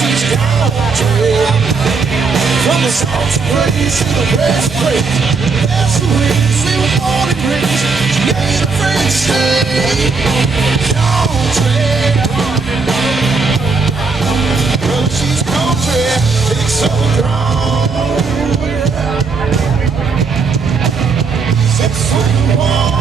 she's country. From the south to praise to the west praise. That's the wings, we were born and raised. She ain't afraid to stay. Country. Well, she's country, it's so strong. Six foot one.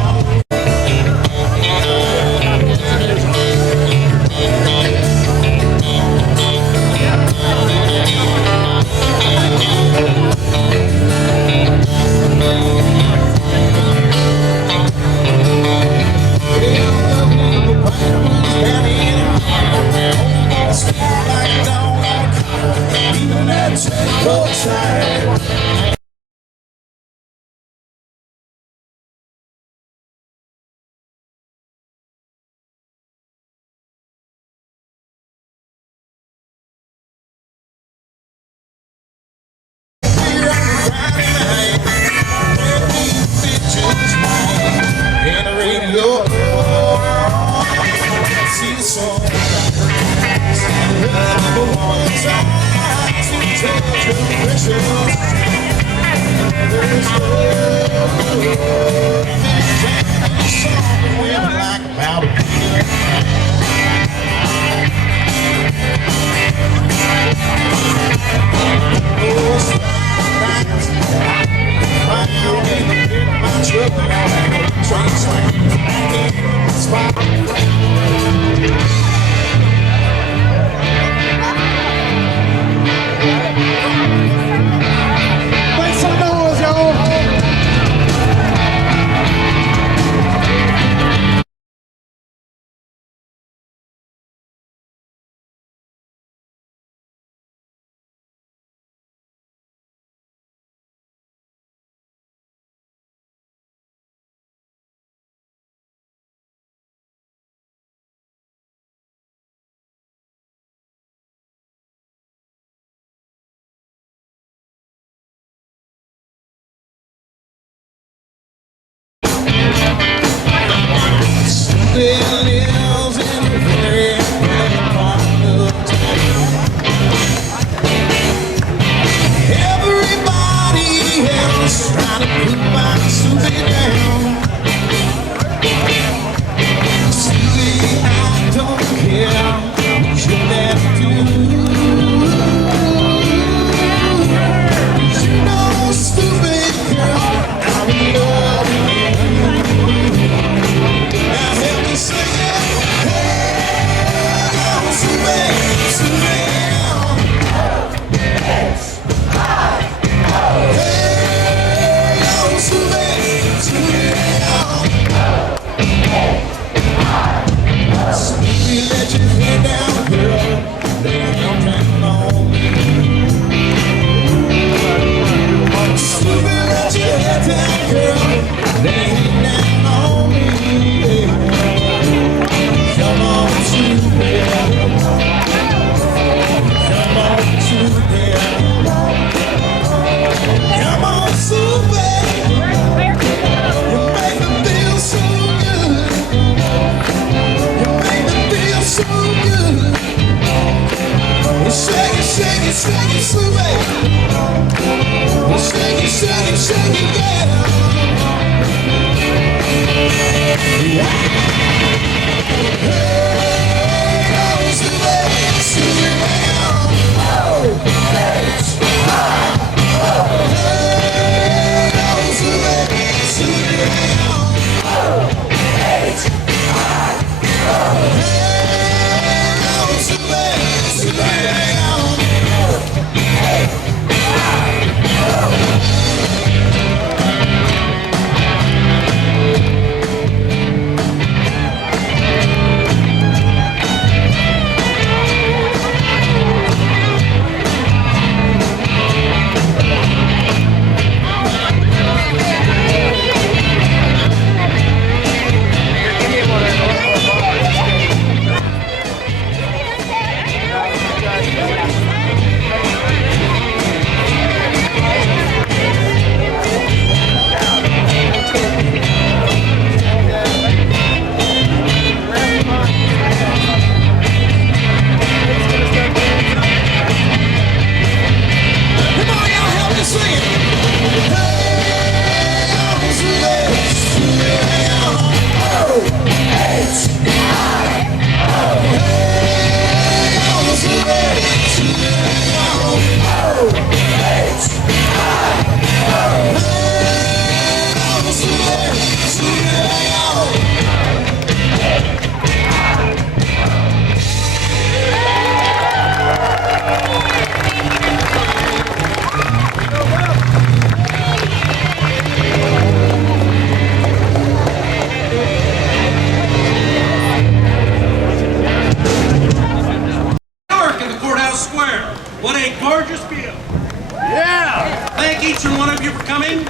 coming.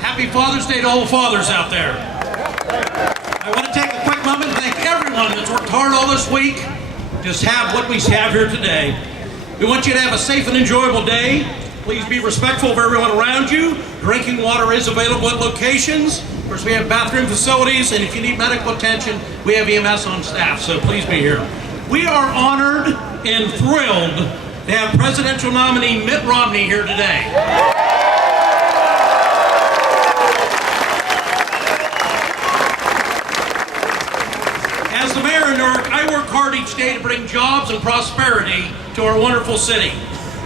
Happy Father's Day to all the fathers out there. I want to take a quick moment and thank everyone that's worked hard all this week to just have what we have here today. We want you to have a safe and enjoyable day. Please be respectful of everyone around you. Drinking water is available at locations. Of course, we have bathroom facilities, and if you need medical attention, we have EMS on staff, so please be here. We are honored and thrilled to have presidential nominee Mitt Romney here today. As the mayor of Newark, I work hard each day to bring jobs and prosperity to our wonderful city.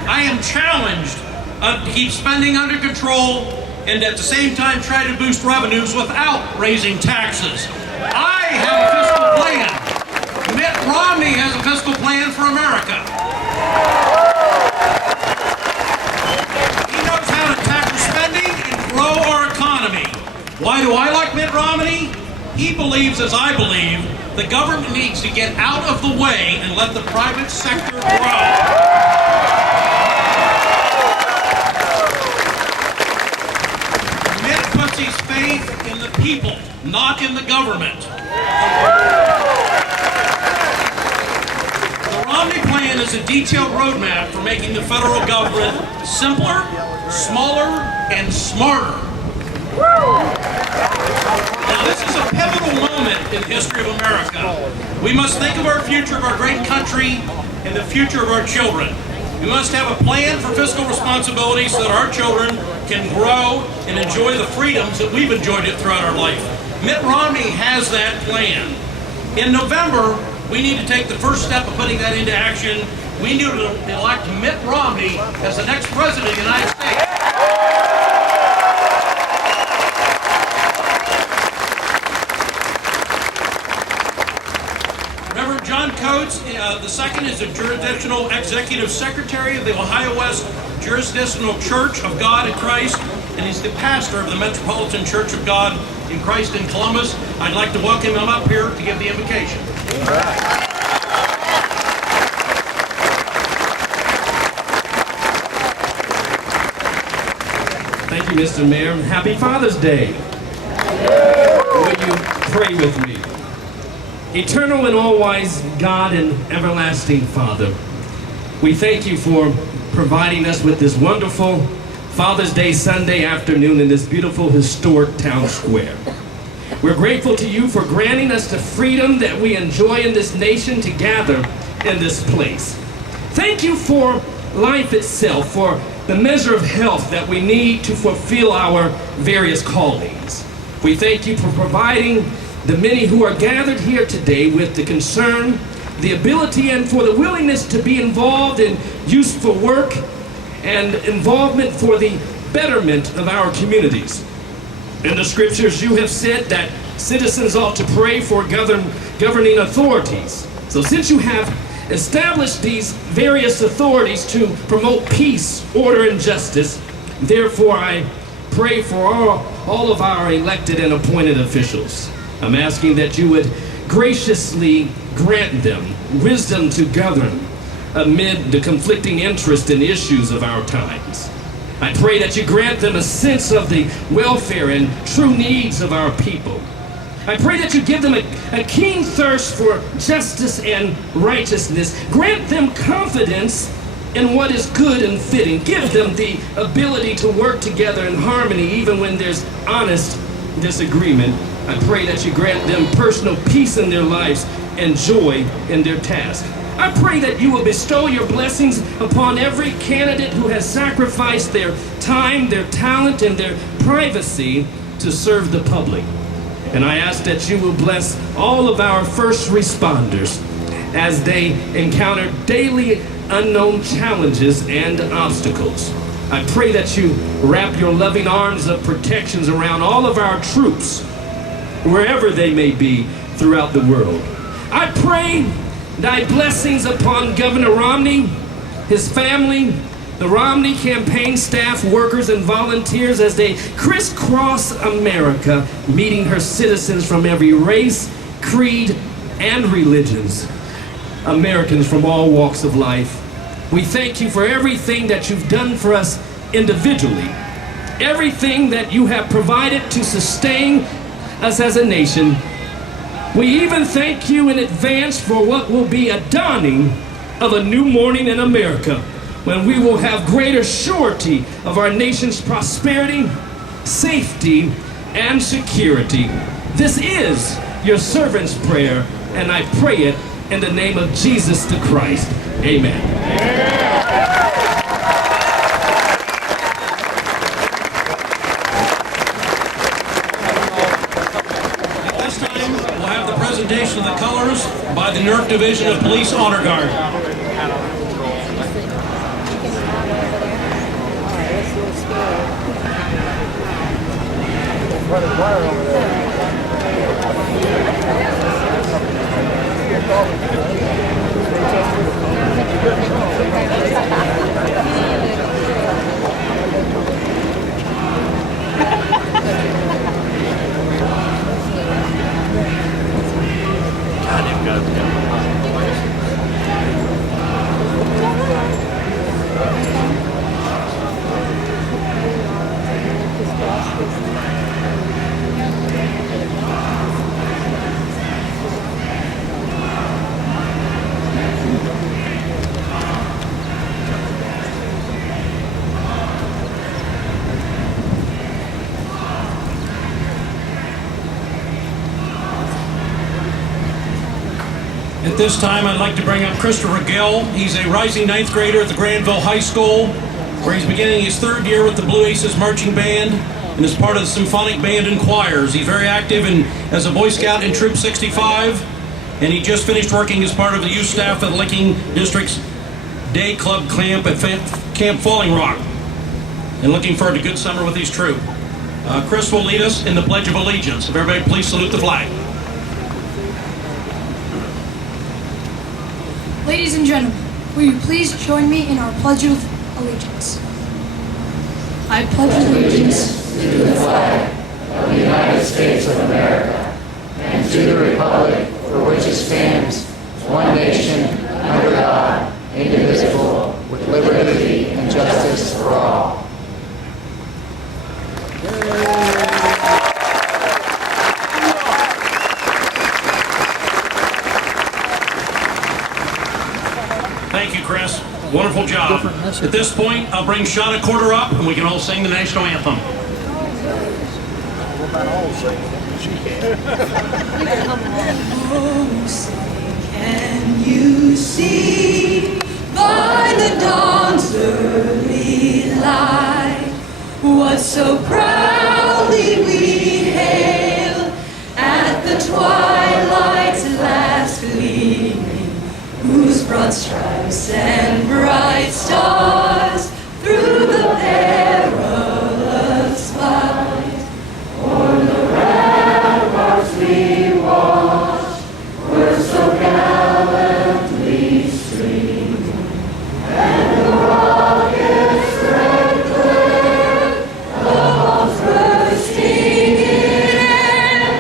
I am challenged to keep spending under control and at the same time try to boost revenues without raising taxes. I have a fiscal plan. Mitt Romney has a fiscal plan for America. He knows how to tackle spending and grow our economy. Why do I like Mitt Romney? He believes, as I believe, the government needs to get out of the way and let the private sector grow. His faith in the people, not in the government. The Romney plan is a detailed roadmap for making the federal government simpler, smaller, and smarter. Now, this is a pivotal moment in the history of America. We must think of our future of our great country and the future of our children. We must have a plan for fiscal responsibility so that our children can grow and enjoy the freedoms that we've enjoyed it throughout our life. Mitt Romney has that plan. In November, we need to take the first step of putting that into action. We need to elect Mitt Romney as the next president of the United States. Reverend John Coates II is the Jurisdictional Executive Secretary of the Ohio West Jurisdictional Church of God in Christ, and he's the pastor of the Metropolitan Church of God in Christ in Columbus. I'd like to welcome him up here to give the invocation. All right. Thank you, Mr. Mayor. Happy Father's Day. Will you pray with me? Eternal and all-wise God and everlasting Father, we thank you for providing us with this wonderful Father's Day Sunday afternoon in this beautiful historic town square. We're grateful to you for granting us the freedom that we enjoy in this nation to gather in this place. Thank you for life itself, for the measure of health that we need to fulfill our various callings. We thank you for providing the many who are gathered here today with the concern, the ability, and for the willingness to be involved in useful work and involvement for the betterment of our communities. In the scriptures, you have said that citizens ought to pray for governing authorities. So since you have established these various authorities to promote peace, order, and justice, therefore I pray for all of our elected and appointed officials. I'm asking that you would graciously grant them wisdom to govern amid the conflicting interests and issues of our times. I pray that you grant them a sense of the welfare and true needs of our people. I pray that you give them a keen thirst for justice and righteousness. Grant them confidence in what is good and fitting. Give them the ability to work together in harmony even when there's honest disagreement. I pray that you grant them personal peace in their lives and joy in their task. I pray that you will bestow your blessings upon every candidate who has sacrificed their time, their talent, and their privacy to serve the public. And I ask that you will bless all of our first responders as they encounter daily unknown challenges and obstacles. I pray that you wrap your loving arms of protections around all of our troops, wherever they may be throughout the world. I pray thy blessings upon Governor Romney, his family, the Romney campaign staff, workers, and volunteers as they crisscross America, meeting her citizens from every race, creed, and religions. Americans from all walks of life. We thank you for everything that you've done for us individually everything that you have provided to sustain us as a nation. We even thank you in advance for what will be a dawning of a new morning in America, when we will have greater surety of our nation's prosperity, safety, and security. This is your servant's prayer, and I pray it in the name of Jesus the Christ. Amen. At this time, we'll have the presentation of the colors by the Newark Division of Police Honor Guard. At this time, I'd like to bring up Christopher Gill. He's a rising ninth grader at the Granville High School, where he's beginning his third year with the Blue Aces Marching Band and is part of the Symphonic Band and Choirs. He's very active as a Boy Scout in Troop 65, and he just finished working as part of the youth staff at Licking District's Day Club Camp at Camp Falling Rock, and looking forward to a good summer with his troop. Chris will lead us in the Pledge of Allegiance. If everybody please salute the flag. Ladies and gentlemen, will you please join me in our Pledge of Allegiance? I pledge allegiance to the flag of the United States of America and to the republic for which it stands, one nation, under God, indivisible, with liberty and justice for all. Thank you, Chris. Wonderful job. At this point, I'll bring Shauna Corder up and we can all sing the national anthem. Oh, say, can you see by the dawn's early light what so proudly we hail at the twilight's last gleaming, whose broad stripes and bright stars through the perilous fight o'er the ramparts we watched were so gallantly streaming, and the rockets red glare, the bombs bursting in air,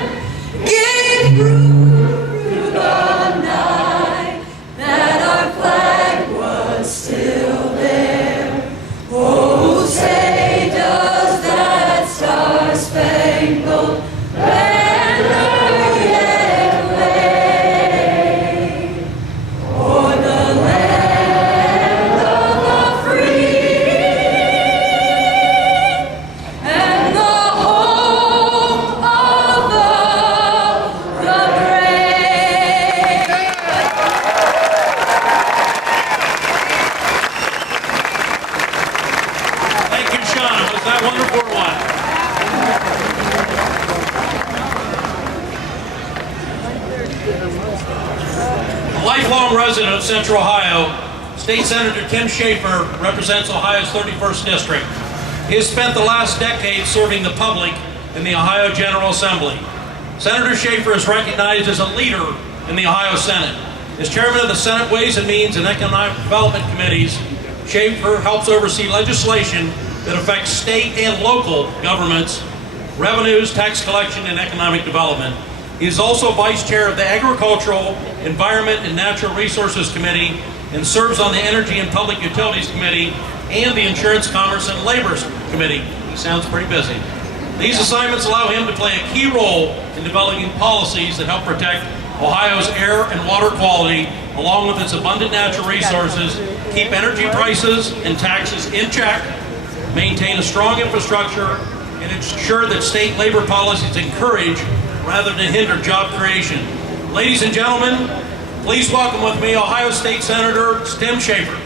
gave proof through the night that our flag was still there. Oh, say does that star-spangled banner yet wave o'er the land of the free and the home of the brave? Thank you, Shauna. Was that wonderful or what? A lifelong resident of Central Ohio, State Senator Tim Schaefer represents Ohio's 31st District. He has spent the last decade serving the public in the Ohio General Assembly. Senator Schaefer is recognized as a leader in the Ohio Senate. As chairman of the Senate Ways and Means and Economic Development Committees, Schaefer helps oversee legislation that affects state and local governments, revenues, tax collection, and economic development. He is also vice chair of the Agricultural, Environment, and Natural Resources Committee and serves on the Energy and Public Utilities Committee and the Insurance, Commerce, and Labor Committee. He sounds pretty busy. These assignments allow him to play a key role in developing policies that help protect Ohio's air and water quality, along with its abundant natural resources, keep energy prices and taxes in check, maintain a strong infrastructure, and ensure that state labor policies encourage rather than hinder job creation. Ladies and gentlemen, please welcome with me Ohio State Senator Tim Schaefer.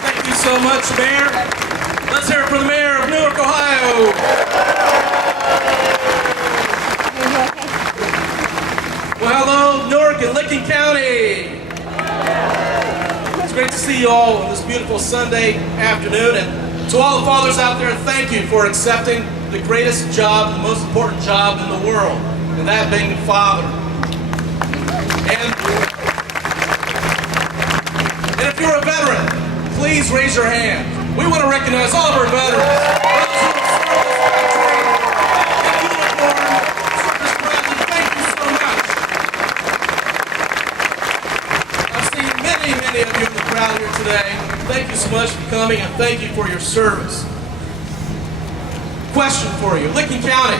Thank you so much, Mayor. Let's hear it for the Mayor of Newark, Ohio. Well, hello, Newark and Licking County. It's great to see you all on this beautiful Sunday afternoon. And to all the fathers out there, thank you for accepting the greatest job, the most important job in the world, and that being the father. And if you're a veteran, please raise your hand. We want to recognize all of our veterans. Thank you so much. I've seen many of you in the crowd here today. Thank you so much for coming, and thank you for your service. Question for you. Licking County,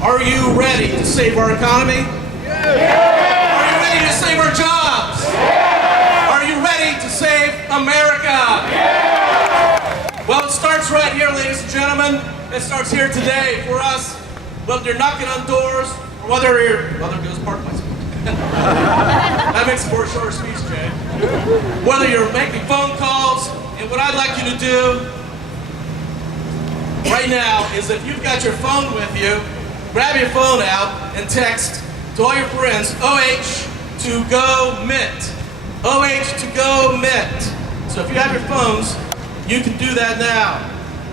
are you ready to save our economy? Yeah. Are you ready to save our jobs? Yeah. Are you ready to save America? Yeah. Well, it starts right here, ladies and gentlemen. It starts here today for us. Whether you're knocking on doors, or whether it goes part of my speech. That makes it for a shorter speech, Jay. Whether you're making phone calls, and what I'd like you to do right now is, if you've got your phone with you, grab your phone out and text to all your friends, OH to go MIT. OH to go MIT. So if you have your phones, you can do that now.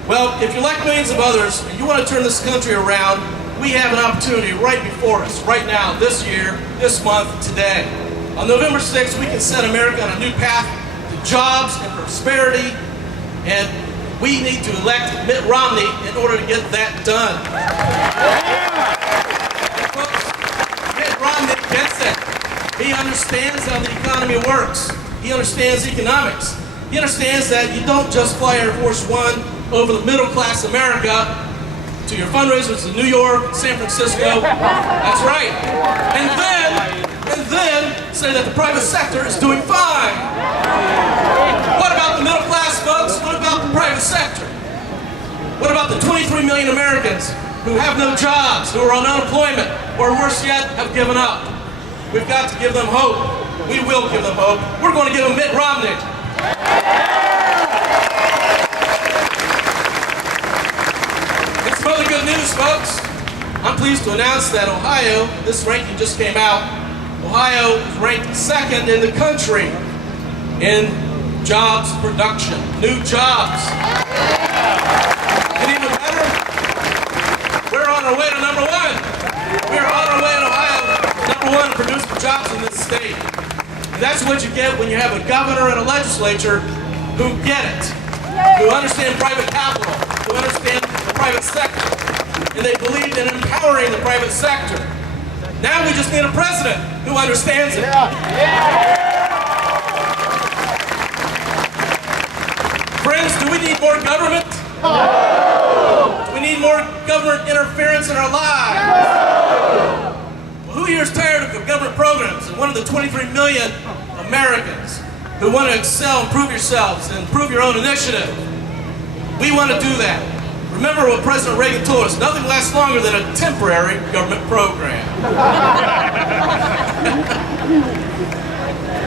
Well, if you're like millions of others and you want to turn this country around, we have an opportunity right before us, right now, this year, this month, today. On November 6th, we can set America on a new path to jobs and prosperity, and we need to elect Mitt Romney in order to get that done. And folks, Mitt Romney gets it. He understands how the economy works. He understands economics. He understands that you don't just fly Air Force One over the middle-class America to your fundraisers in New York, San Francisco. That's right. And then say that the private sector is doing fine. What about the middle class, folks? What about the private sector? What about the 23 million Americans who have no jobs, who are on unemployment, or worse yet, have given up? We've got to give them hope. We will give them hope. We're going to give them Mitt Romney. And some other good news, folks. I'm pleased to announce that Ohio, this ranking just came out, Ohio is ranked second in the country in jobs production, new jobs. And even better, we're on our way to number one. We're on our way in Ohio to number one in producing jobs in this state. And that's what you get when you have a governor and a legislature who get it, who understand private capital, who understand the private sector, and they believe in empowering the private sector. Now we just need a president who understands it. Friends, do we need more government? No. Do we need more government interference in our lives? No. Well, who here is tired of the government programs and one of the 23 million Americans who want to excel, improve yourselves, and improve your own initiative? We want to do that. Remember what President Reagan told us, nothing lasts longer than a temporary government program.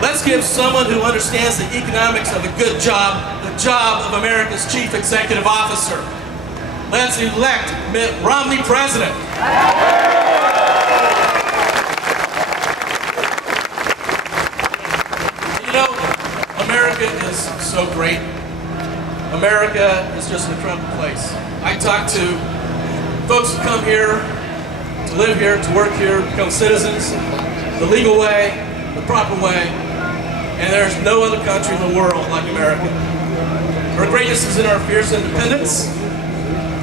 Let's give someone who understands the economics of a good job, the job of America's Chief Executive Officer. Let's elect Mitt Romney president. You know, America is so great. America is just an incredible place. I talk to folks who come here, to live here, to work here, become citizens, the legal way, the proper way, and there's no other country in the world like America. Our greatness is in our fierce independence,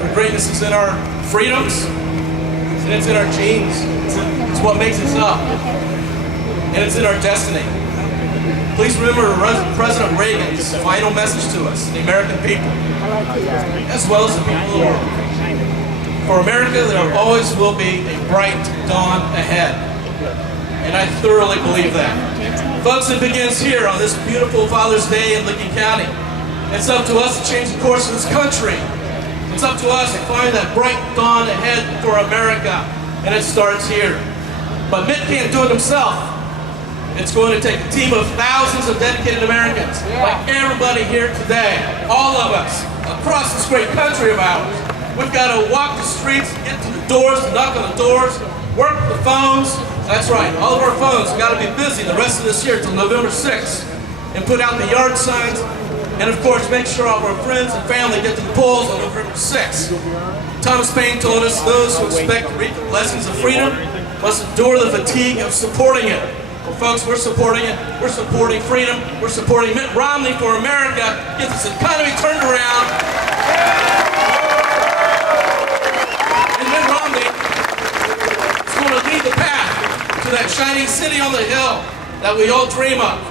our greatness is in our freedoms, and it's in our genes. It's what makes us up, and it's in our destiny. Please remember President Reagan's final message to us, the American people, as well as the people of the world. For America, there always will be a bright dawn ahead. And I thoroughly believe that. Folks, it begins here on this beautiful Father's Day in Lincoln County. It's up to us to change the course of this country. It's up to us to find that bright dawn ahead for America. And it starts here. But Mitt can't do it himself. It's going to take a team of thousands of dedicated Americans, like everybody here today, all of us, across this great country of ours. We've got to walk the streets, get to the doors, knock on the doors, work the phones. That's right, all of our phones have got to be busy the rest of this year till November 6th, and put out the yard signs, and of course make sure all of our friends and family get to the polls on November 6th. Thomas Paine told us those who expect to reap the blessings of freedom must endure the fatigue of supporting it. Well, folks, we're supporting it. We're supporting freedom. We're supporting Mitt Romney for America. Get this economy turned around. And Mitt Romney is going to lead the path to that shining city on the hill that we all dream of.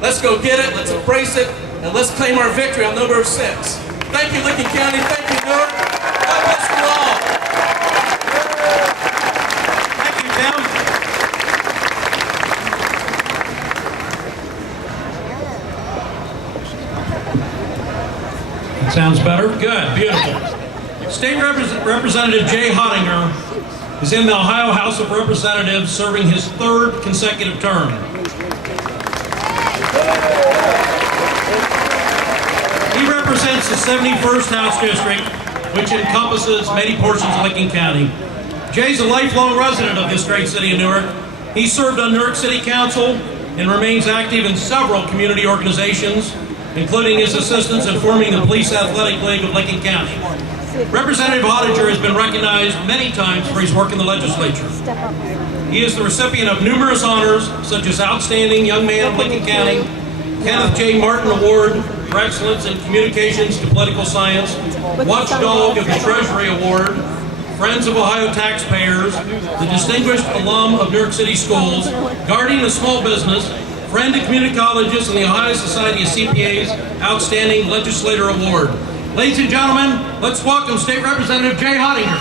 Let's go get it. Let's embrace it. And let's claim our victory on November 6th. Thank you, Lincoln County. Thank you, Newark. God bless you all. Thank you, Tim. Sounds better? Good, beautiful. State Representative Jay Hottinger is in the Ohio House of Representatives serving his third consecutive term. He represents the 71st House District, which encompasses many portions of Lincoln County. Jay's a lifelong resident of this great city of Newark. He served on Newark City Council and remains active in several community organizations, including his assistance in forming the Police Athletic League of Lincoln County. Representative Hottinger has been recognized many times for his work in the legislature. He is the recipient of numerous honors, such as Outstanding Young Man of Lincoln County, Kenneth J. Martin Award for Excellence in Communications to Political Science, Watchdog of the Treasury Award, Friends of Ohio Taxpayers, the Distinguished Alum of Newark City Schools, Guardian of Small Business, Friend to Community Colleges, and the Ohio Society of CPAs Outstanding Legislator Award. Ladies and gentlemen, let's welcome State Representative Jay Hottinger.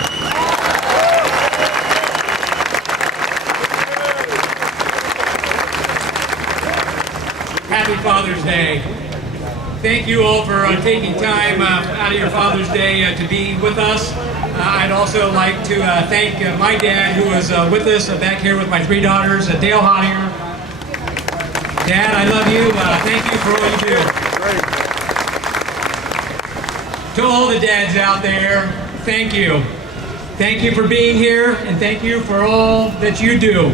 Happy Father's Day. Thank you all for taking time out of your Father's Day to be with us. I'd also like to thank my dad, who was with us back here with my three daughters, Dale Hottinger. Dad, I love you. Thank you for all you do. To all the dads out there, thank you. Thank you for being here, and thank you for all that you do.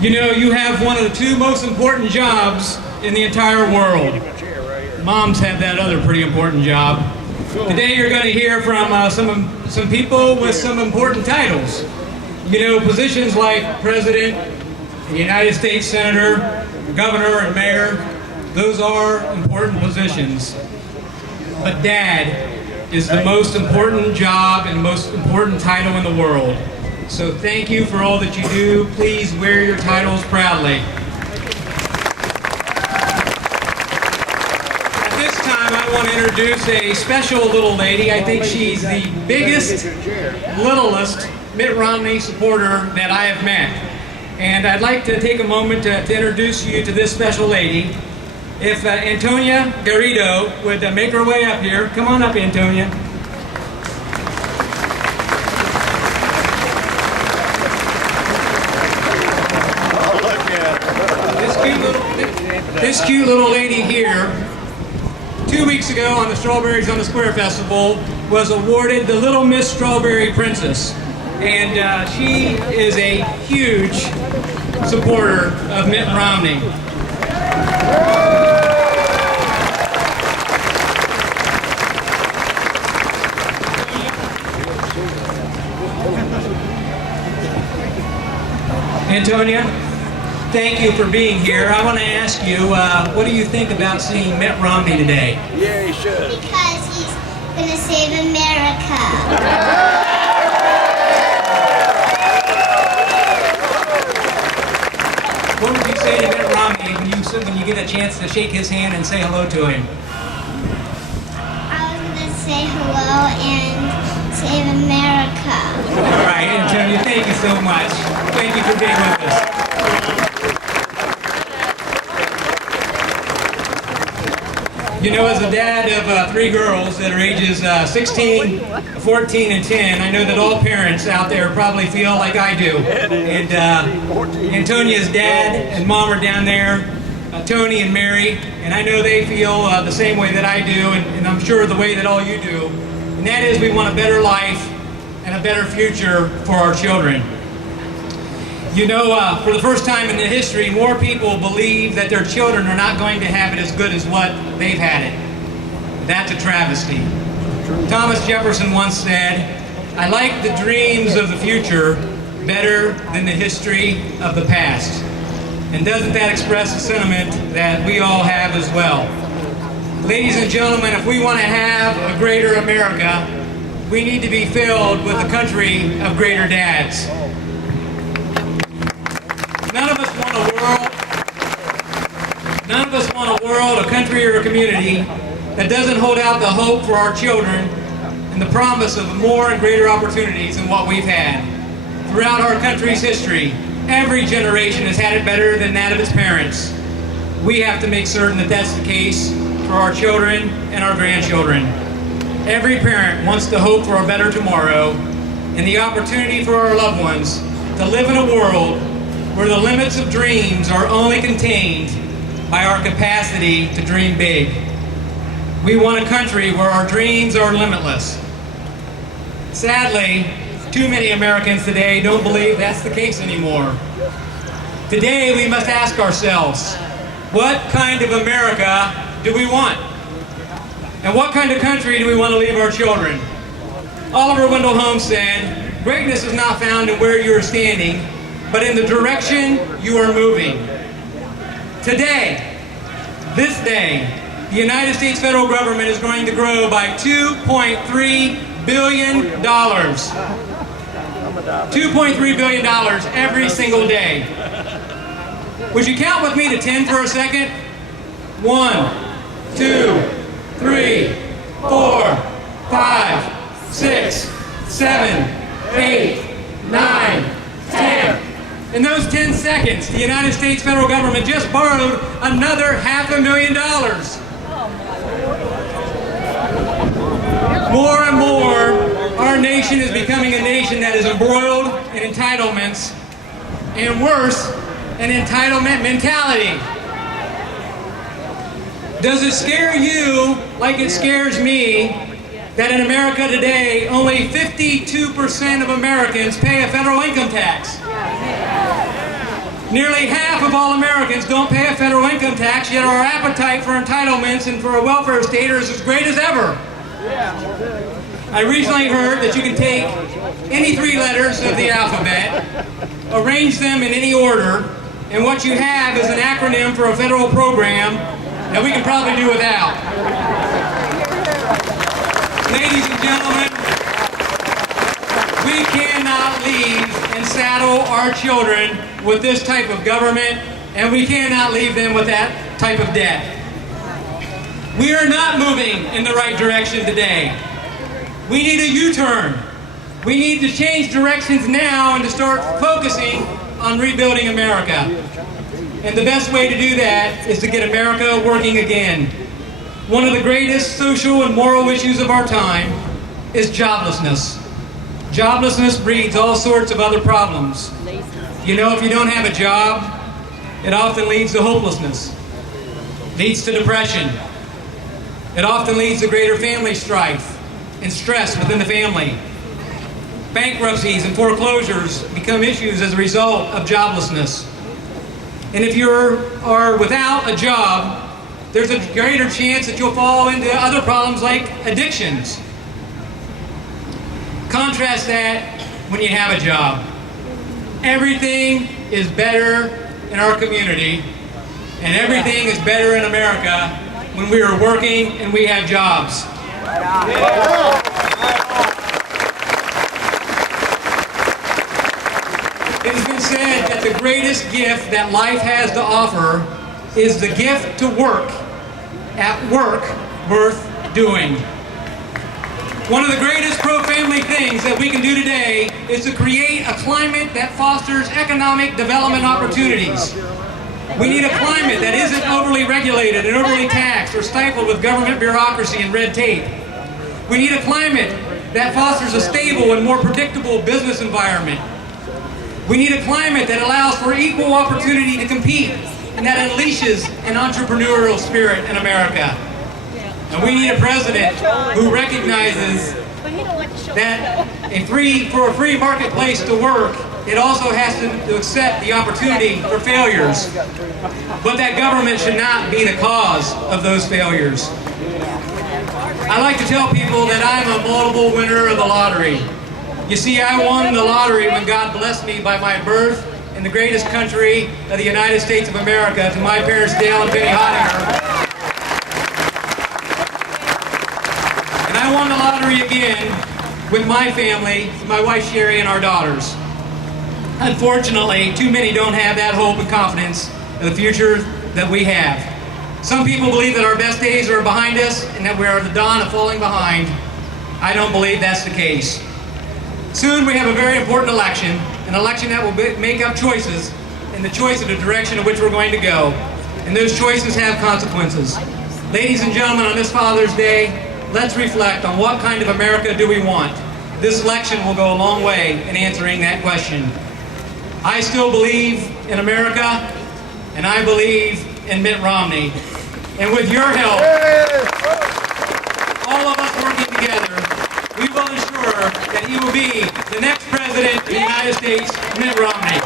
You know, you have one of the two most important jobs in the entire world. Moms have that other pretty important job. Today you're going to hear from some people with some important titles. You know, positions like President, United States Senator, Governor, and Mayor. Those are important positions. But Dad is the most important job and most important title in the world. So thank you for all that you do. Please wear your titles proudly. At this time, I want to introduce a special little lady. I think she's the biggest, littlest Mitt Romney supporter that I have met. And I'd like to take a moment to introduce you to this special lady. If Antonia Garrido would make her way up here. Come on up, Antonia. This cute little lady here, 2 weeks ago on the Strawberries on the Square Festival, was awarded the Little Miss Strawberry Princess. And she is a huge supporter of Mitt Romney. Antonia, thank you for being here. I want to ask you, what do you think about seeing Mitt Romney today? Yeah, he should. Because he's going to save America. What would you say to Mitt Romney Romney when you get a chance to shake his hand and say hello to him? I was gonna say hello and save America. All right, Antonio, thank you so much. Thank you for being with us. You know, as a dad of 3 girls that are ages 16, 14, and 10, I know that all parents out there probably feel like I do. And Antonia's dad and mom are down there, Tony and Mary, and I know they feel the same way that I do, and I'm sure the way that all you do. And that is, we want a better life and a better future for our children. You know, for the first time in the history, more people believe that their children are not going to have it as good as what they've had it. That's a travesty. Thomas Jefferson once said, "I like the dreams of the future better than the history of the past." And doesn't that express a sentiment that we all have as well? Ladies and gentlemen, if we want to have a greater America, we need to be filled with a country of greater dads. None of us want a world, a country, or a community that doesn't hold out the hope for our children and the promise of more and greater opportunities than what we've had. Throughout our country's history, every generation has had it better than that of its parents. We have to make certain that that's the case for our children and our grandchildren. Every parent wants to hope for a better tomorrow and the opportunity for our loved ones to live in a world where the limits of dreams are only contained by our capacity to dream big. We want a country where our dreams are limitless. Sadly, too many Americans today don't believe that's the case anymore. Today, we must ask ourselves, what kind of America do we want? And what kind of country do we want to leave our children? Oliver Wendell Holmes said, "Greatness is not found in where you are standing, but in the direction you are moving." Today, this day, the United States federal government is going to grow by $2.3 billion. $2.3 billion every single day. Would you count with me to 10 for a second? 1, 2, 3, 4, 5, 6, 7, 8, 9, 10. In those 10 seconds, the United States federal government just borrowed another $500,000. More and more, our nation is becoming a nation that is embroiled in entitlements, and worse, an entitlement mentality. Does it scare you like it scares me that in America today, only 52% of Americans pay a federal income tax? Nearly half of all Americans don't pay a federal income tax, yet our appetite for entitlements and for a welfare state is as great as ever. I recently heard that you can take any 3 letters of the alphabet, arrange them in any order, and what you have is an acronym for a federal program that we can probably do without. Ladies and gentlemen, we cannot leave and saddle our children with this type of government, and we cannot leave them with that type of debt. We are not moving in the right direction today. We need a U-turn. We need to change directions now and to start focusing on rebuilding America. And the best way to do that is to get America working again. One of the greatest social and moral issues of our time is joblessness. Joblessness breeds all sorts of other problems. You know, if you don't have a job, it often leads to hopelessness, leads to depression. It often leads to greater family strife and stress within the family. Bankruptcies and foreclosures become issues as a result of joblessness. And if you are without a job, there's a greater chance that you'll fall into other problems like addictions. Contrast that when you have a job. Everything is better in our community, and everything is better in America when we are working and we have jobs. It has been said that the greatest gift that life has to offer is the gift to work at work worth doing. One of the greatest pro-family things that we can do today is to create a climate that fosters economic development opportunities. We need a climate that isn't overly regulated and overly taxed or stifled with government bureaucracy and red tape. We need a climate that fosters a stable and more predictable business environment. We need a climate that allows for equal opportunity to compete and that unleashes an entrepreneurial spirit in America. And we need a president who recognizes that for a free marketplace to work, it also has to accept the opportunity for failures. But that government should not be the cause of those failures. I like to tell people that I'm a multiple winner of the lottery. You see, I won the lottery when God blessed me by my birth in the greatest country of the United States of America, to my parents, Dale and Penny Hottinger. And I won the lottery again with my family, my wife Sherry and our daughters. Unfortunately, too many don't have that hope and confidence in the future that we have. Some people believe that our best days are behind us and that we are at the dawn of falling behind. I don't believe that's the case. Soon we have a very important election, an election that will make up choices and the choice of the direction in which we're going to go. And those choices have consequences. Ladies and gentlemen, on this Father's Day, let's reflect on what kind of America do we want. This election will go a long way in answering that question. I still believe in America, and I believe in Mitt Romney. And with your help, all of us working together, we will ensure that he will be the next president of the United States, Mitt Romney.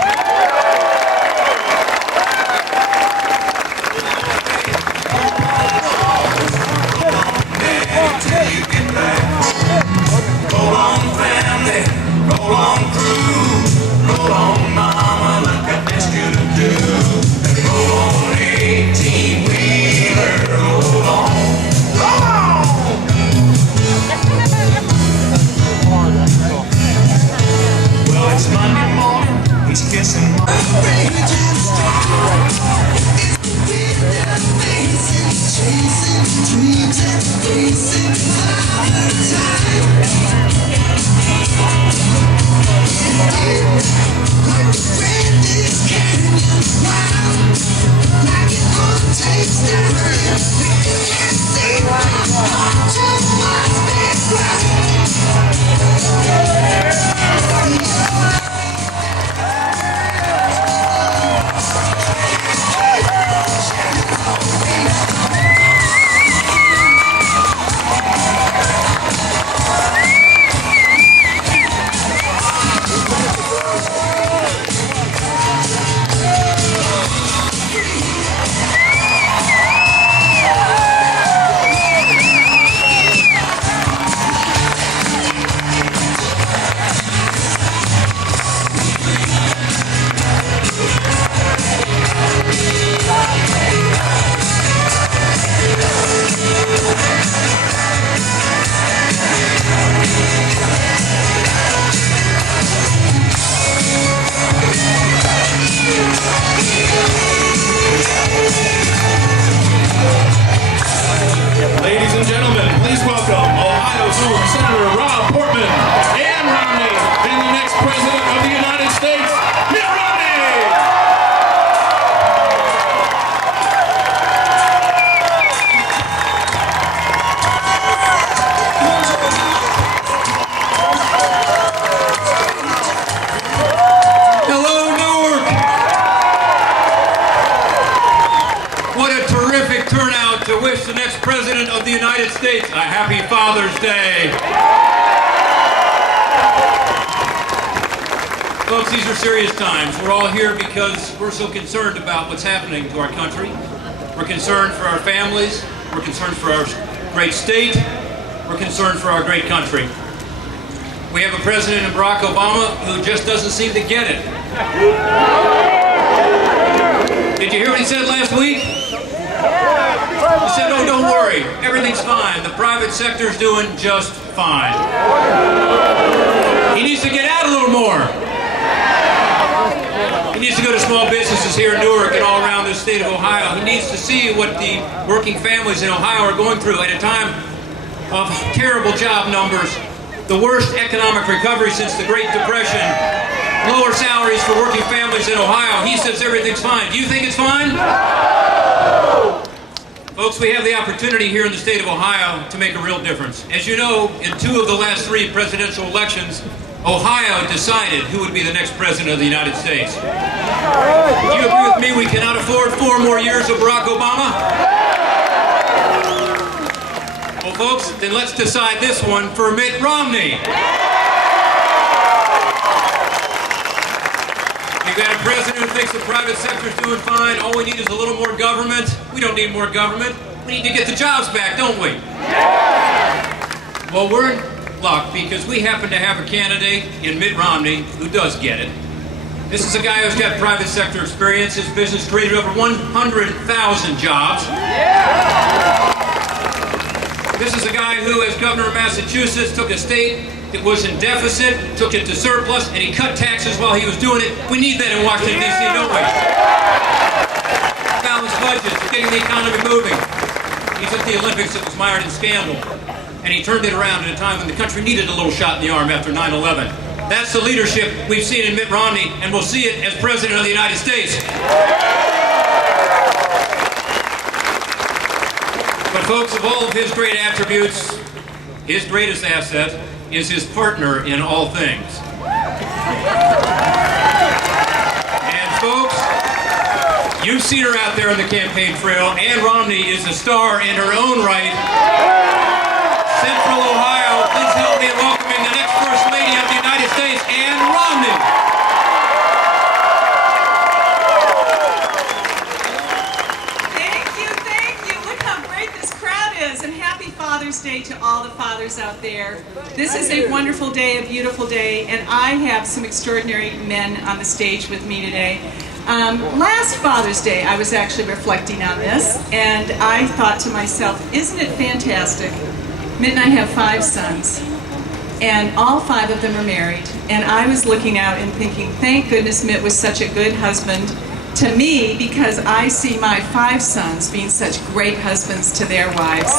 Roll on, family, roll on through. Roll on, mama, like I asked you to do. Roll on, 18-wheeler, roll on. Roll on! Well, it's Monday morning, he's kissing my chasing dreams and facing another time. Like the wind is carrying wild, like it all takes time. You can't see my heart, just must be Ladies and gentlemen, please welcome Ohio's own Senator Rob Portman and Romney and the next President of the United States, Mitt Romney! Hello, Newark! What a terrific turnout to wish the next President of the United States a happy Father's Day. Folks, these are serious times. We're all here because we're so concerned about what's happening to our country. We're concerned for our families. We're concerned for our great state. We're concerned for our great country. We have a president in Barack Obama who just doesn't seem to get it. Did you hear what he said last week? He said, oh, don't worry, everything's fine. The private sector's doing just fine. He needs to get out a little more. He needs to go to small businesses here in Newark and all around this state of Ohio. He needs to see what the working families in Ohio are going through at a time of terrible job numbers, the worst economic recovery since the Great Depression, lower salaries for working families in Ohio. He says everything's fine. Do you think it's fine? No! Folks, we have the opportunity here in the state of Ohio to make a real difference. As you know, in 2 of the last 3 presidential elections, Ohio decided who would be the next president of the United States. Do you agree with me we cannot afford 4 more years of Barack Obama? Well, folks, then let's decide this one for Mitt Romney. We've got a president who thinks the private sector's doing fine. All we need is a little more government. We don't need more government. We need to get the jobs back, don't we? Well, we're in luck because we happen to have a candidate in Mitt Romney who does get it. This is a guy who's got private sector experience. His business created over 100,000 jobs. This is a guy who, as governor of Massachusetts, took a state that was in deficit, took it to surplus, and he cut taxes while he was doing it. We need that in Washington, D.C., don't we? Balanced budgets, getting the economy moving. He took the Olympics that was mired in scandal, and he turned it around at a time when the country needed a little shot in the arm after 9/11. That's the leadership we've seen in Mitt Romney, and we'll see it as President of the United States. But folks, of all of his great attributes, his greatest asset is his partner in all things. And folks, you've seen her out there on the campaign trail. Ann Romney is a star in her own right. Central Ohio, please help me in welcoming the next First Lady of the United States, Ann Romney. Thank you. Look how great this crowd is, and happy Father's Day to all the fathers out there. This is a wonderful day, a beautiful day, and I have some extraordinary men on the stage with me today. Last Father's Day, I was actually reflecting on this, and I thought to myself, isn't it fantastic? Mitt and I have 5 sons, and all 5 of them are married, and I was looking out and thinking, thank goodness Mitt was such a good husband to me, because I see my 5 sons being such great husbands to their wives.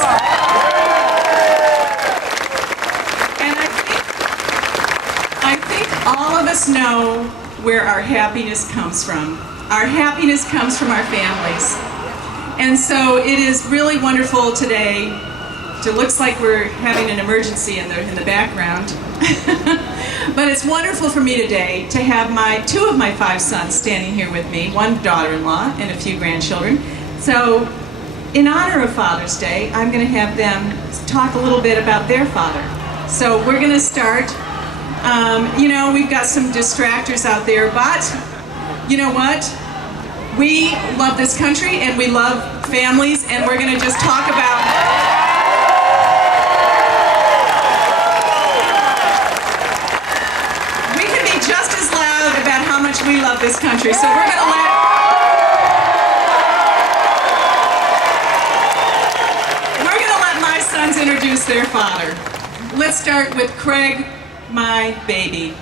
And I think all of us know where our happiness comes from. Our happiness comes from our families. And so it is really wonderful today. It looks like we're having an emergency in the background. But it's wonderful for me today to have 2 of my 5 sons standing here with me, 1 daughter-in-law and a few grandchildren. So in honor of Father's Day, I'm going to have them talk a little bit about their father. So we're going to start. You know, we've got some distractors out there, but you know what? We love this country and we love families, and we're going to just talk about... about how much we love this country. So we're going to let my sons introduce their father. Let's start with Craig, my baby.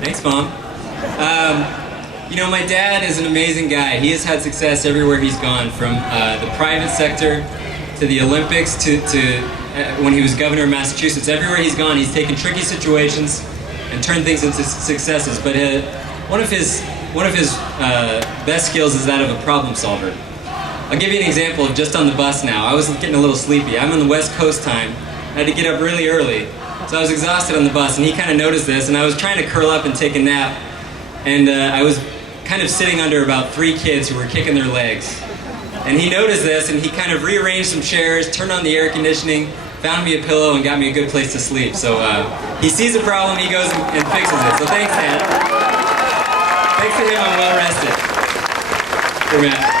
Thanks, Mom. You know, my dad is an amazing guy. He has had success everywhere he's gone, from the private sector to the Olympics to when he was governor of Massachusetts. Everywhere he's gone, he's taken tricky situations and turn things into successes. But one of his best skills is that of a problem solver. I'll give you an example of just on the bus now. I was getting a little sleepy. I'm on the West Coast time. I had to get up really early. So I was exhausted on the bus, and he kind of noticed this, and I was trying to curl up and take a nap. And I was kind of sitting under about 3 kids who were kicking their legs. And he noticed this, and he kind of rearranged some chairs, turned on the air conditioning, found me a pillow, and got me a good place to sleep. So he sees a problem, he goes and fixes it. So thanks, Dad. Thanks to him, I'm well rested. For Matt.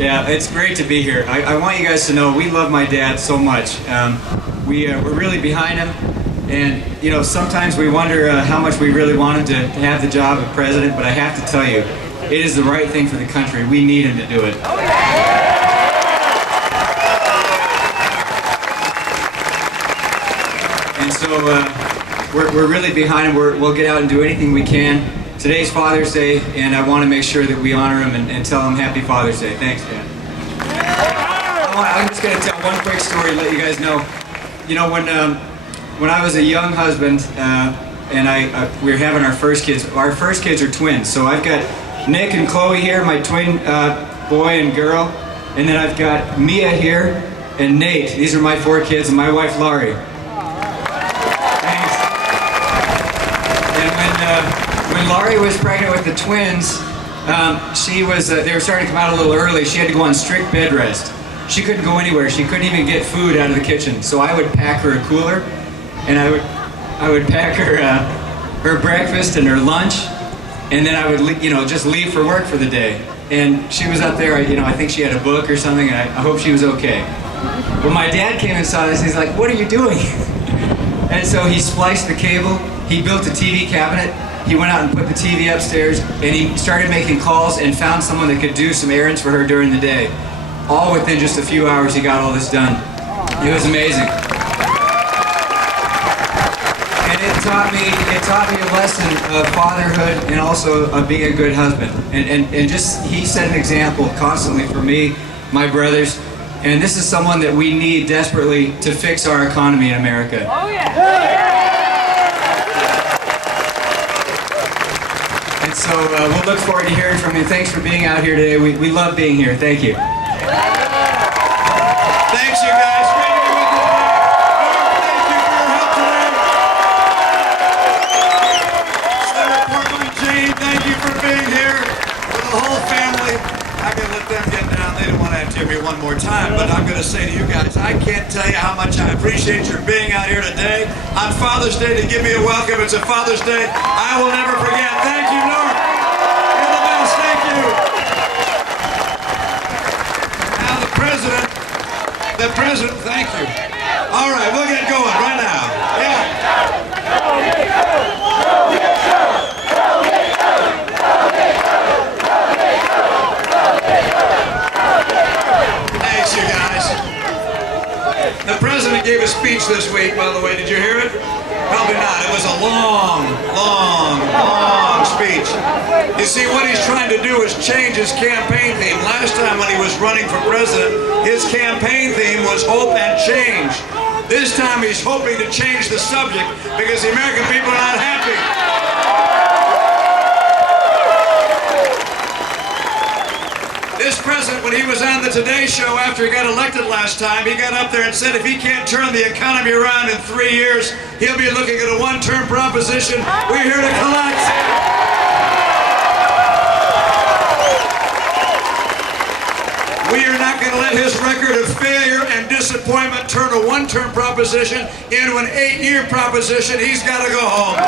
Yeah, it's great to be here. I want you guys to know we love my dad so much. We're really behind him, and you know, sometimes we wonder how much we really want him to have the job of president, but I have to tell you, it is the right thing for the country. We need him to do it. And so we're really behind him. We'll get out and do anything we can today's Father's Day, and I want to make sure that we honor him and tell him Happy Father's Day. Thanks, Dad. I'm just going to tell one quick story to let you guys know. You know, when I was a young husband, and we were having our first kids are twins. So I've got Nick and Chloe here, my twin boy and girl, and then I've got Mia here and Nate. These are my 4 kids and my wife Laurie. Thanks. And when Laurie was pregnant with the twins, they were starting to come out a little early. She had to go on strict bed rest. She couldn't go anywhere. She couldn't even get food out of the kitchen. So I would pack her a cooler, and I would pack her her breakfast and her lunch, and then I would just leave for work for the day. And she was up there. I think she had a book or something, and I hope she was okay. When my dad came and saw this, he's like, "What are you doing?" And so he spliced the cable. He built a TV cabinet. He went out and put the TV upstairs, and he started making calls and found someone that could do some errands for her during the day. All within just a few hours, he got all this done. It was amazing. And it taught me a lesson of fatherhood and also of being a good husband. And he set an example constantly for me, my brothers, and this is someone that we need desperately to fix our economy in America. Oh yeah! And so we'll look forward to hearing from you. Thanks for being out here today. We love being here. Thank you. Thanks, you guys. Great to be with you today. Thank you for your help today. Senator Portland, Jane, thank you for being here. For the whole family, I can let them get down. They don't want to have to hear me one more time, but I'm going to say to you guys, I can't tell you how much I appreciate your being out here today on Father's Day to give me a welcome. It's a Father's Day I will never forget. Thank you, Newark. You're the best. Thank you. Now the president, thank you. All right, we'll get going right now. Thanks, you guys. The president gave a speech this week, by the way. Did you hear it? Probably not. It was a long speech. You see, what he's trying to do is change his campaign theme. Last time when he was running for president, his campaign theme was hope and change. This time he's hoping to change the subject because the American people are not happy. This president, when he was on the Today Show after he got elected last time, he got up there and said if he can't turn the economy around in 3 years, he'll be looking at a one-term proposition. We're here to collect. We are not going to let his record of failure and disappointment turn a one-term proposition into an 8-year proposition. He's got to go home.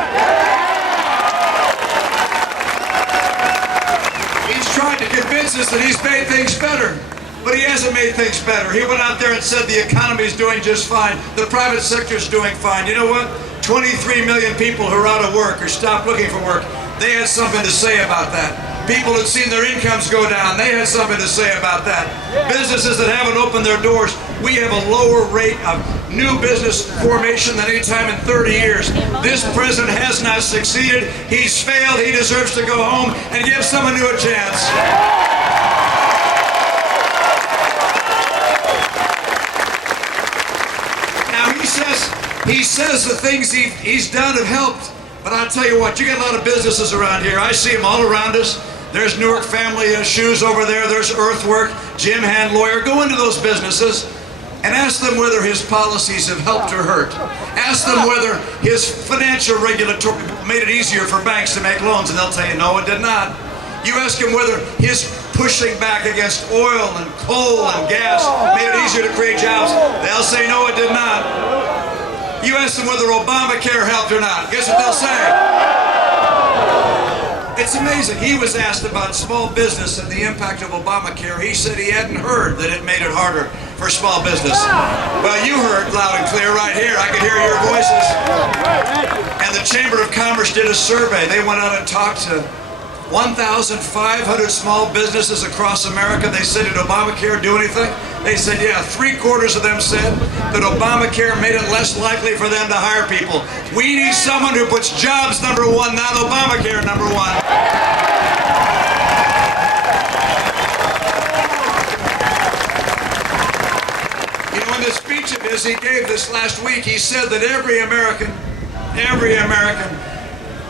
He's tried to convince us that he's made things better, but he hasn't made things better. He went out there and said the economy is doing just fine. The private sector is doing fine. You know what? 23 million people who are out of work or stopped looking for work, they had something to say about that. People had seen their incomes go down. They had something to say about that. Businesses that haven't opened their doors, we have a lower rate of new business formation than any time in 30 years. This president has not succeeded. He's failed. He deserves to go home and give someone new a chance. Now he says the things he's done have helped. But I'll tell you what, you got a lot of businesses around here. I see them all around us. There's Newark Family Shoes over there. There's Earthwork, Jim Hand Lawyer. Go into those businesses and ask them whether his policies have helped or hurt. Ask them whether his financial regulatory made it easier for banks to make loans, and they'll tell you, no, it did not. You ask them whether his pushing back against oil and coal and gas made it easier to create jobs. They'll say, no, it did not. You ask them whether Obamacare helped or not. Guess what they'll say? It's amazing. He was asked about small business and the impact of Obamacare. He said he hadn't heard that it made it harder for small business. Well, you heard loud and clear right here. I could hear your voices. And the Chamber of Commerce did a survey. They went out and talked to 1,500 small businesses across America. They said, did Obamacare do anything? They said, yeah, 3/4 of them said that Obamacare made it less likely for them to hire people. We need someone who puts jobs number one, not Obamacare number one. You know, in the speech of his he gave this last week, he said that every American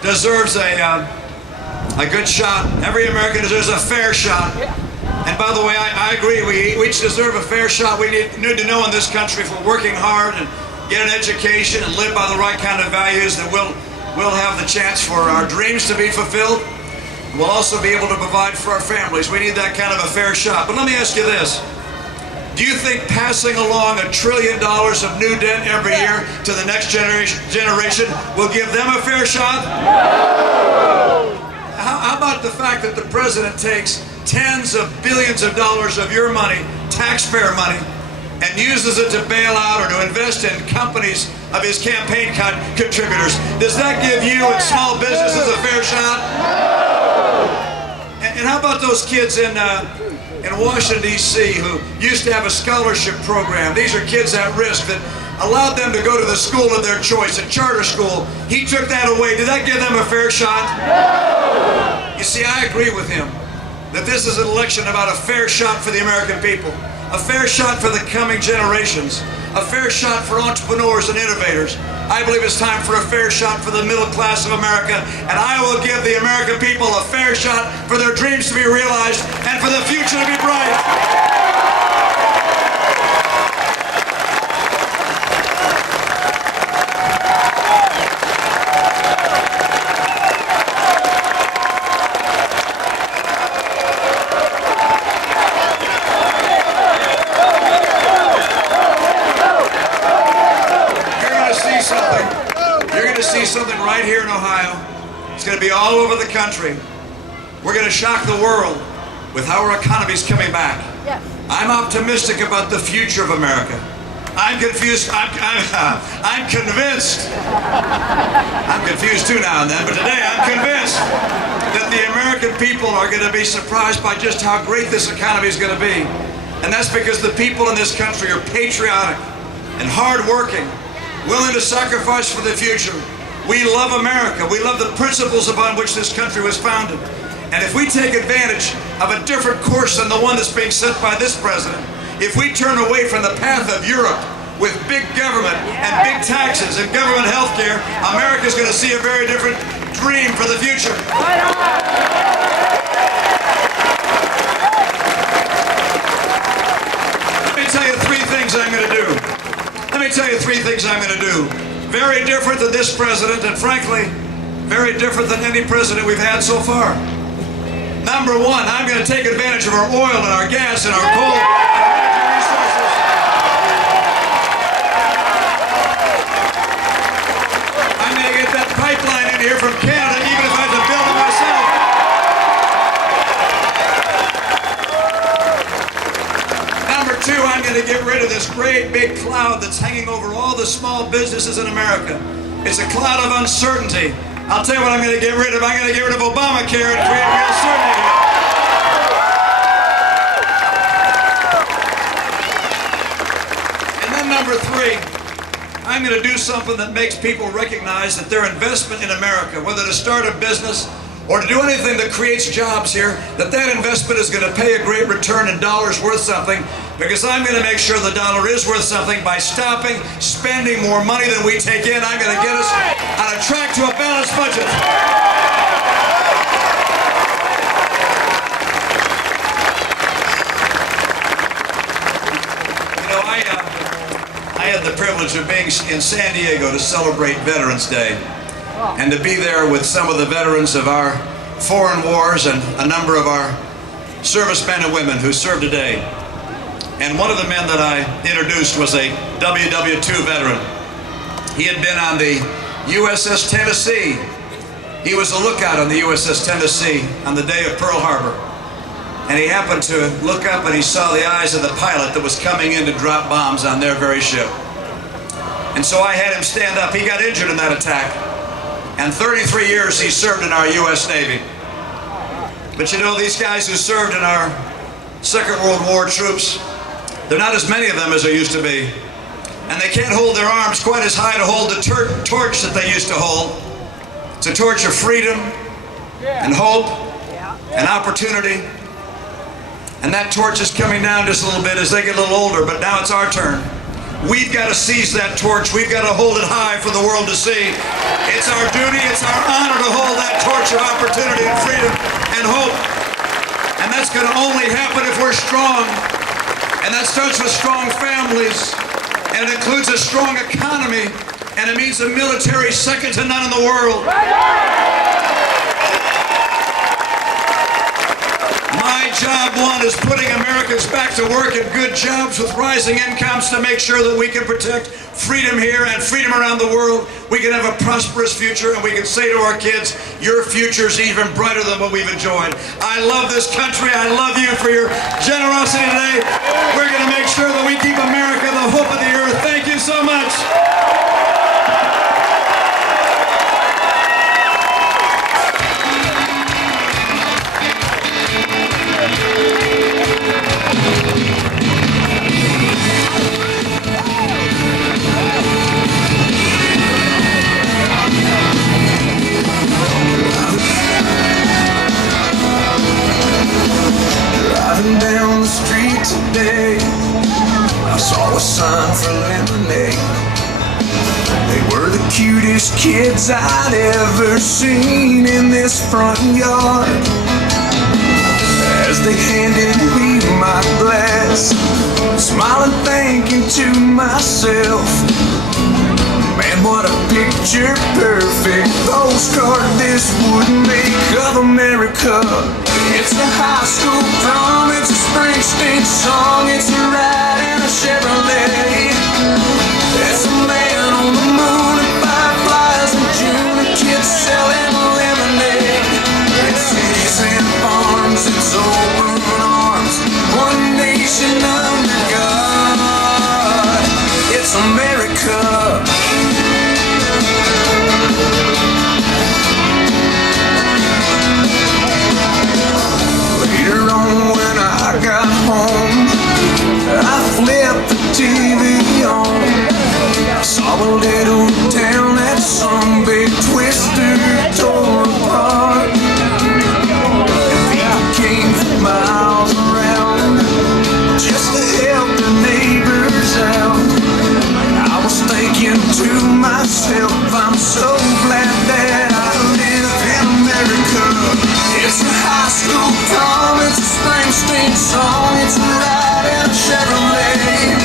deserves a good shot. Every American deserves a fair shot. And by the way, I agree, we each deserve a fair shot. We need to know in this country, if we're working hard and get an education and live by the right kind of values, that we'll have the chance for our dreams to be fulfilled. We'll also be able to provide for our families. We need that kind of a fair shot. But let me ask you this. Do you think passing along $1 trillion of new debt every year to the next generation will give them a fair shot? No! How about the fact that the president takes tens of billions of dollars of your money, taxpayer money, and uses it to bail out or to invest in companies of his campaign contributors? Does that give you and small businesses a fair shot? And how about those kids in Washington, D.C. who used to have a scholarship program? These are kids at risk that allowed them to go to the school of their choice, a charter school. He took that away. Did that give them a fair shot? No! You see, I agree with him that this is an election about a fair shot for the American people, a fair shot for the coming generations, a fair shot for entrepreneurs and innovators. I believe it's time for a fair shot for the middle class of America, and I will give the American people a fair shot for their dreams to be realized and for the future to be bright. Something right here in Ohio. It's going to be all over the country. We're going to shock the world with how our economy is coming back. Yes. I'm optimistic about the future of America. I'm confused. I'm convinced. I'm confused too now and then, but today I'm convinced that the American people are going to be surprised by just how great this economy is going to be. And that's because the people in this country are patriotic and hardworking, willing to sacrifice for the future. We love America. We love the principles upon which this country was founded. And if we take advantage of a different course than the one that's being set by this president, if we turn away from the path of Europe with big government and big taxes and government health care, America's going to see a very different dream for the future. Let me tell you three things I'm going to do. Let me tell you three things I'm going to do. Very different than this president, and frankly, very different than any president we've had so far. Number one, I'm going to take advantage of our oil and our gas and our coal resources. I'm going to get that pipeline in here from Canada, even if I have to build it myself. Number two, I'm going to get rid of this great big cloud that's hanging over all the small businesses in America. It's a cloud of uncertainty. I'll tell you what I'm going to get rid of. I'm going to get rid of Obamacare and create real certainty. And then number three, I'm going to do something that makes people recognize that their investment in America, whether to start a business or to do anything that creates jobs here, that investment is going to pay a great return in dollars worth something, because I'm going to make sure the dollar is worth something by stopping spending more money than we take in. I'm going to get us on a track to a balanced budget. You know, I had the privilege of being in San Diego to celebrate Veterans Day, and to be there with some of the veterans of our foreign wars and a number of our servicemen and women who serve today. And one of the men that I introduced was a WW2 veteran. He had been on the USS Tennessee. He was a lookout on the USS Tennessee on the day of Pearl Harbor. And he happened to look up and he saw the eyes of the pilot that was coming in to drop bombs on their very ship. And so I had him stand up. He got injured in that attack. And 33 years he served in our U.S. Navy. But you know, these guys who served in our Second World War troops, there are not as many of them as there used to be. And they can't hold their arms quite as high to hold the torch that they used to hold. It's a torch of freedom and hope and opportunity. And that torch is coming down just a little bit as they get a little older, but now it's our turn. We've got to seize that torch. We've got to hold it high for the world to see. It's our duty, it's our honor to hold that torch of opportunity and freedom and hope. And that's going to only happen if we're strong. And that starts with strong families. And it includes a strong economy. And it means a military second to none in the world. My job one is putting Americans back to work in good jobs with rising incomes to make sure that we can protect freedom here and freedom around the world. We can have a prosperous future, and we can say to our kids, your future's even brighter than what we've enjoyed. I love this country. I love you for your generosity today. We're going to make sure that we keep America the hope of the earth. Thank you so much. Driving down the street today, I saw a sign for lemonade. They were the cutest kids I'd ever seen in this front yard. As they handed me my glass, smiling, thinking to myself, man, what a picture perfect postcard this would make of America. It's a high school prom, it's a Springsteen song, it's a ride in a Chevrolet. It's a man on the moon and fireflies in June, and kids selling lemonade. It's cities and farms, it's open arms, one nation under God. It's America. Later on when I got home, I flipped the TV on. I saw a little town that some big twister tore apart. And people came from miles around just to help their neighbors out. I was thinking to myself, I'm so glad that I live in America. It's a high school prom, it's a Springsteen song, it's a ride in a Chevrolet.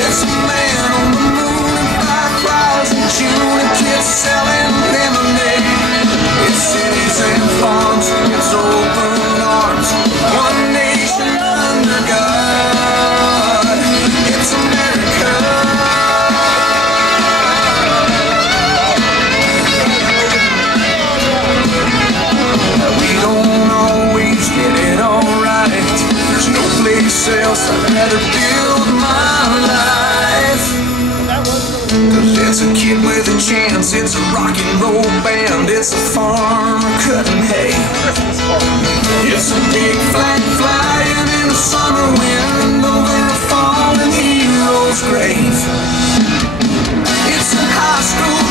It's a man on the moon and fireflies in June, and kids selling lemonade. It's cities and farms, it's open arms, one nation under God. It's America. We don't always get it all right. There's no place else I'd rather build my life. 'Cause it's a kid with a chance, it's a rock and roll band, it's a farmer cutting hay. It's a big flag flying in the summer wind over a fallen hero's grave. It's a high school